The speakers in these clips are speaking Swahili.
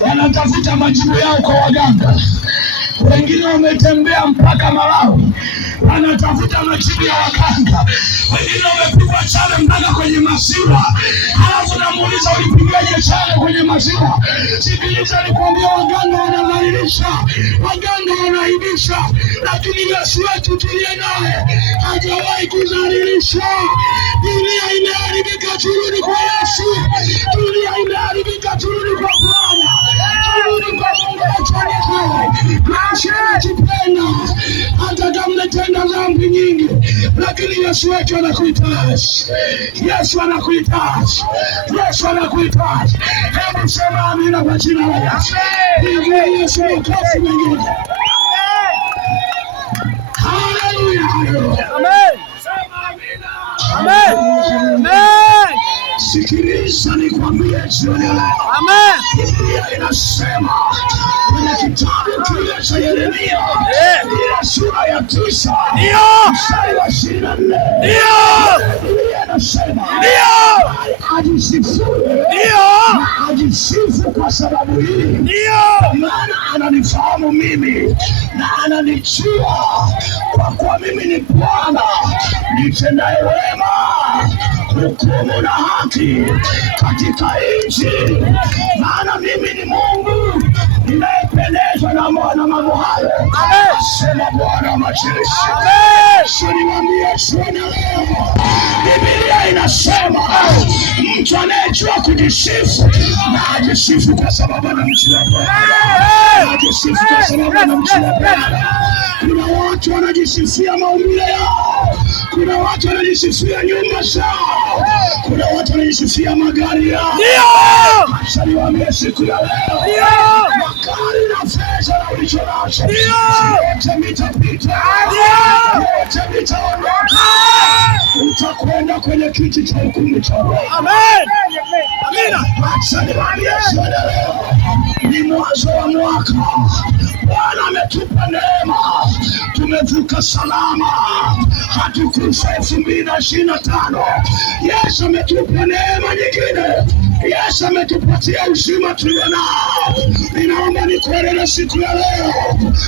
wanatafuta majibu yao kwa waganga. Wengine wametembea mpaka Malawi wanatafuta majibu ya waganga. Wengine wamepigwa chale mpaka kwenye masiwa. Halafu namuuliza ulipigaje chale kwenye masiwa? Sikiliza nikwambia, waganga wanadhalilisha, waganga wanaibisha, lakini Yesu wetu tuliye naye hajawahi kudhalilisha. Dunia imeharibika, turudi kwa Yesu. Dunia imeharibika, turudi kwa Bwana. Turudi kwa Mungu wetu. Maisha yanatupenda hata kama umetenda dhambi nyingi, lakini Yesu wetu anakuhitaji. Yesu anakuhitaji. Yesu anakuhitaji. Hebu sema amina kwa jina la Yesu. Pigia Yesu makofi mengine. Haleluya. Amen. Sema amina. Amen. Amen. Sikiliza nikwambie jioni leo. Amen. Biblia inasema kwenye kitabu kile cha Yeremia ile sura ya 9 mstari wa 24. Biblia inasema ajisifu. Ajisifu kwa sababu hii, maana ananifahamu mimi na ananijua, kwa kuwa mimi ni Bwana nitendaye wema, hukumu na haki katika nchi. Maana mimi ni Mungu ninayependezwa na mambo hayo, asema Bwana wa majeshi. Niwaambie jioni leo, Biblia inasema mtu anayejua kujisifu na ajisifu kwa sababu anamjua Bwana. Ajisifu kwa sababu anamjua Bwana. Kuna watu wanajisifia maumbile yao, kuna watu wanajisifia nyumba zao, kuna watu wanajisifia magari yao. Acha niwaambie siku ya leo, magari na fedha na ulicho nacho yote vitapita, yote vitaondoka. Utakwenda kwenye kiti cha hukumu cha Bwana. Amen. Amina. Acha niwaambie siku ya leo, ni mwanzo wa mwaka. Bwana ametupa neema, tumevuka salama, hatukufa 2025. Yesu ametupa neema nyingine. Yesu ametupatia uzima tulionao. Ninaomba nikueleze siku ya leo,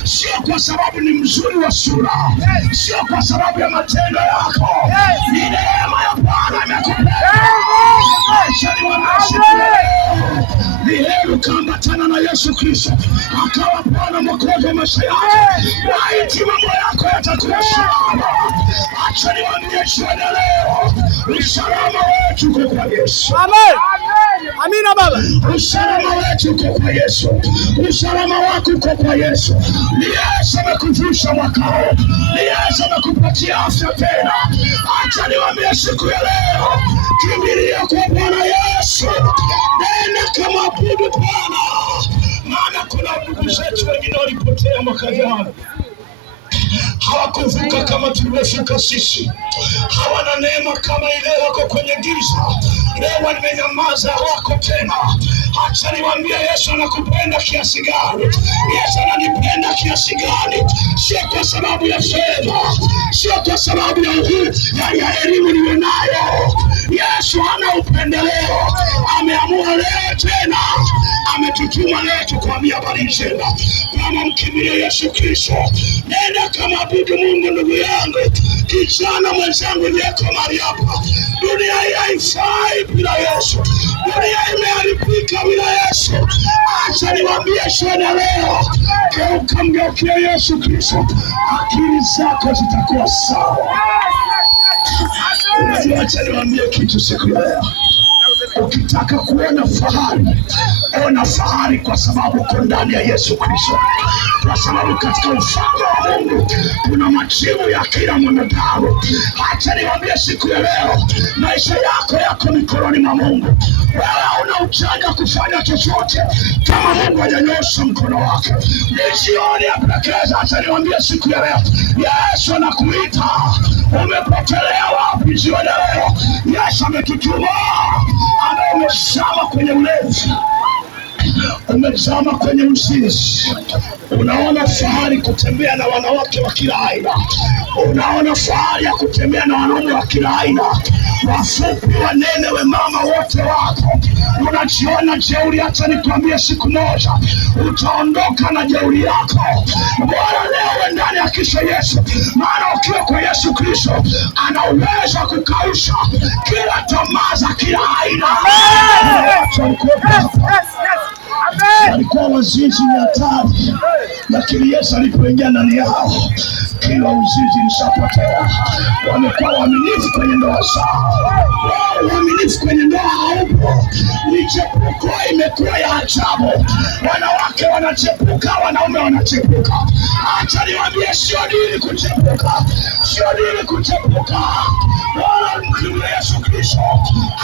sio kwa sababu ni mzuri wa sura, sio kwa sababu ya matendo yako, ni neema ya Bwana imekupenda. Acha niwaambie siku ya leo, ni heri ukaambatana na Yesu Kristo akawa Bwana Mwokozi wa maisha yako, laiti mambo yako yatakuwa salama. Acha niwaambie jioni leo, usalama wetu uko kwa Yesu. Amen. Amina baba. Usalama wetu uko kwa Yesu. Usalama wako uko kwa Yesu. Ni Yesu amekuvusha mwaka huu. Ni Yesu amekupatia afya tena. Acha niwaambie siku ya leo, kimbilia kwa Bwana Yesu. Nenda kamwabudu Bwana. Maana kuna ndugu zetu wengine walipotea mwaka jana, hawakuvuka kama tulivyovuka sisi, hawana neema kama ile, wako kwenye giza. Leo wamenyamaza, wako tena. Acha niwaambie, Yesu anakupenda kiasi gani. Yesu ananipenda kiasi gani. Sio kwa sababu ya fedha, sio kwa sababu ya elimu nilionayo. Yesu hana upendeleo. Ameamua leo tena, ametutuma leo tukwambia habari njema. Kama mkimbilie Yesu Kristo, nenda kamwabudu Mungu. Ndugu yangu, kijana mwenzangu niliyeko mahali hapa, dunia hii haifai bila Yesu. Dunia imeharibika bila Yesu. Acha niwaambie jioni leo, geuka, mgeukie Yesu Kristo, akili zako zitakuwa sawa. Acha niwaambie kitu siku ya leo, ukitaka kuona fahari, ona fahari kwa sababu uko ndani ya Yesu Kristo. Kwa sababu katika ufalme wa Mungu kuna majibu ya kila mwanadamu. Acha niwaambie siku ya leo, maisha yako yako mikononi mwa Mungu. Wewe una ujanja kufanya chochote kama Mungu hajanyosha mkono wake. Ni jioni ya pekee. Acha niwaambie siku ya leo, Yesu anakuita. Umepotelea wapi jioni ya leo? Yesu ametutuma. Umezama kwenye ulevi, umezama kwenye uzinzi, unaona fahari kutembea na wanawake wa kila aina, unaona fahari ya kutembea na wanaume wa kila aina, wafupi, wanene, wemama, wote wako, unajiona jeuri. Hata nikwambie, siku moja utaondoka na jeuri yako. Bora leo ndani ya Kristo Yesu, maana ukiwa kwa Yesu Kristo anaweza kukausha kila tamaa za kila aina. Walikuwa wazinzi, ni hatari, lakini Yesu alipoingia ndani yao, kila uzinzi ulishapotea. Wamekuwa waaminifu kwenye ndoa zao. Uaminifu kwenye ndoa haupo. Michepuko imekuwa ya ajabu. Wanawake wanachepuka, wanaume wanachepuka. Acha niwaambie, sio dini kuchepuka, sio dini kuchepuka. Bwana mkimbilie Yesu Kristo,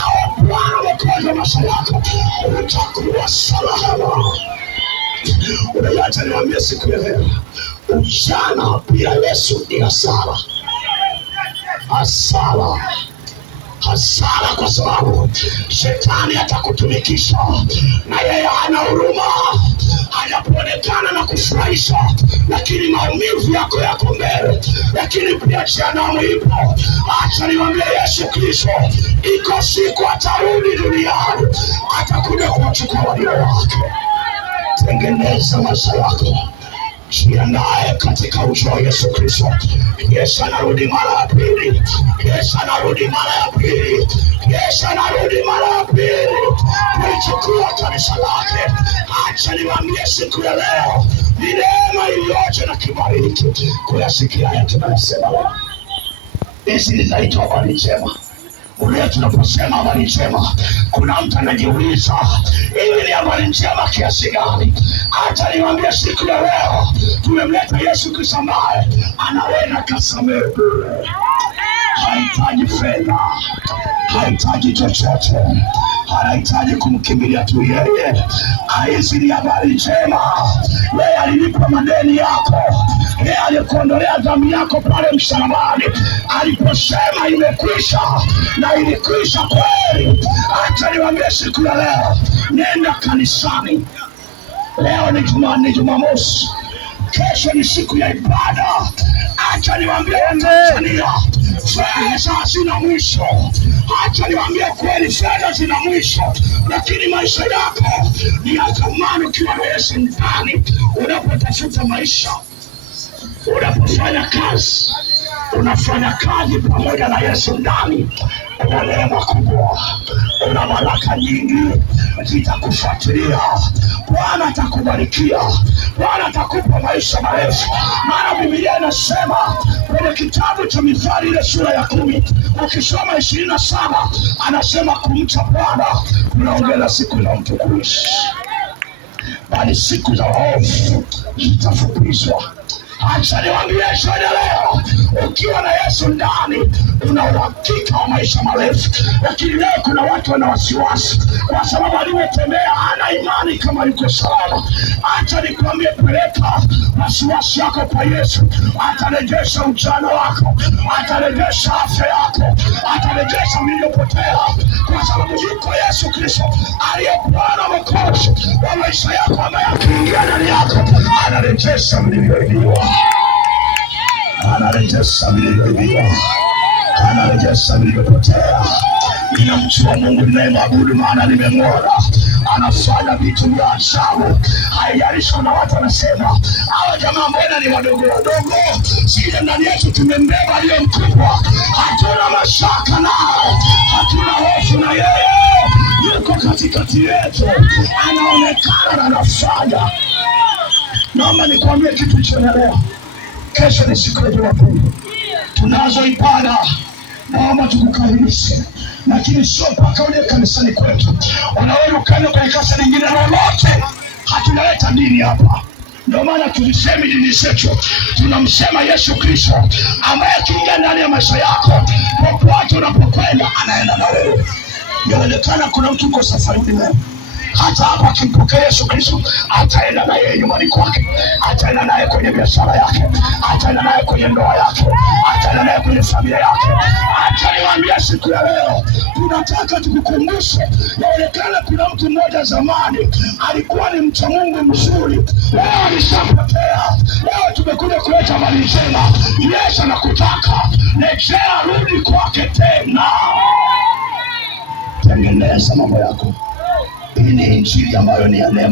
awe Bwana mwokozi wa maisha yako, utakuwa salama. Unaacha niwaambie siku ya leo, ujana bila Yesu ni hasara. Hasara. Hasara, kwa sababu shetani atakutumikisha na yeye hana huruma. Hajapoonekana na kufurahisha, lakini maumivu yako yako mbele, lakini pia jehanamu ipo. Acha niwaambie, Yesu Kristo iko siku atarudi duniani, atakuja kuwachukua walio wake. Tengeneza maisha yako, jiandae katika uso wa Yesu Kristo. Yesu anarudi mara ya pili. Yesu anarudi mara ya pili. Yesu anarudi mara ya pili kuichukua kanisa lake. Acha niwaambie siku ya leo, ni neema iliyoje na kibali hiki kuyasikia haya tunayosema leo. Hizi zinaitwa habari njema. Leo tunaposema habari njema, kuna mtu anajiuliza, hivi ni habari njema kiasi gani? Acha niwaambie siku ya leo, tumemleta Yesu Kristo ambaye anaweza kusamehe bure. Hahitaji fedha, hahitaji chochote, anahitaji kumkimbilia tu yeye. Hizi ni habari njema. Yeye alilipa madeni yako, yeye alikuondolea dhambi yako pale msalabani aliposema imekwisha, na ilikwisha kweli. Acha niwaambie siku ya leo, nenda kanisani. Leo ni Jumanne, Jumamosi, kesho ni siku ya ibada. Acha niwaambie Tanzania, fedha zina mwisho. Acha niwaambie kweli, fedha zina mwisho, lakini maisha yako ni ya thamani ukiwa na Yesu ndani. Unapotafuta maisha, unapofanya kazi, unafanya kazi pamoja na Yesu ndani, una neema kubwa, una baraka nyingi zitakufuatilia. Bwana atakubarikia, Bwana atakupa maisha marefu. Maana Biblia inasema kwenye kitabu cha Mithali ile sura ya 10 ukisoma 27, anasema kumcha Bwana kunaongeza siku za mtu kuishi, bali siku za waovu zitafupishwa. Acha niwaambie jioni leo, ukiwa na Yesu ndani una uhakika wa maisha marefu. Lakini leo kuna watu wana wasiwasi kwa sababu alivyotembea hana imani kama yuko salama. Acha nikwambie, peleka wasiwasi yako kwa Yesu. Atarejesha ujana wako, atarejesha afya yako, atarejesha vilivyopotea, kwa sababu yuko Yesu Kristo aliye Bwana mwokozi wa maisha yako, ambaye akiingia ndani yako anarejesha vilivyoibiwa, anarejesha vilivyoibiwa, anarejesha vilivyopotea. Ninamjua Mungu ninayemwabudu, maana nimemwona anafanya vitu vya ajabu. Haijalishi na watu wanasema hawa jamaa mbona ni wadogo wadogo, sisi ndani yetu tumembeba aliye mkubwa. Hatuna mashaka nao, hatuna hofu na yeye. Yuko katikati yetu, anaonekana na anafanya. Naomba nikwambie kitu cha leo. Kesho ni siku ya Jumapili, tunazo ibada. Naomba tukukaribishe, lakini sio mpaka uje kanisani kwetu. Unaweza ukaenda kwenye kanisa lingine lolote. Hatunaleta dini hapa. Ndio maana tulisemi dini zetu, tunamsema Yesu Kristo ambaye akiingia ndani ya maisha yako, popote unapokwenda anaenda na wewe. Inaonekana kuna mtu uko safarini leo, hata hapa akimpokea Yesu Kristo, ataenda na yeye nyumbani kwake, ataenda naye kwenye biashara yake, ataenda naye kwenye ndoa yake, ataenda naye kwenye familia yake. Acha niwaambie siku ya leo, tunataka tukukumbushe, yaonekana kuna mtu mmoja zamani alikuwa ni mcha Mungu mzuri, leo alishapotea. Leo tumekuja kuleta habari njema. Yesu anakutaka, rejea, rudi kwake tena, tengeneza mambo yako. Hii ni injili ambayo ni ya neema.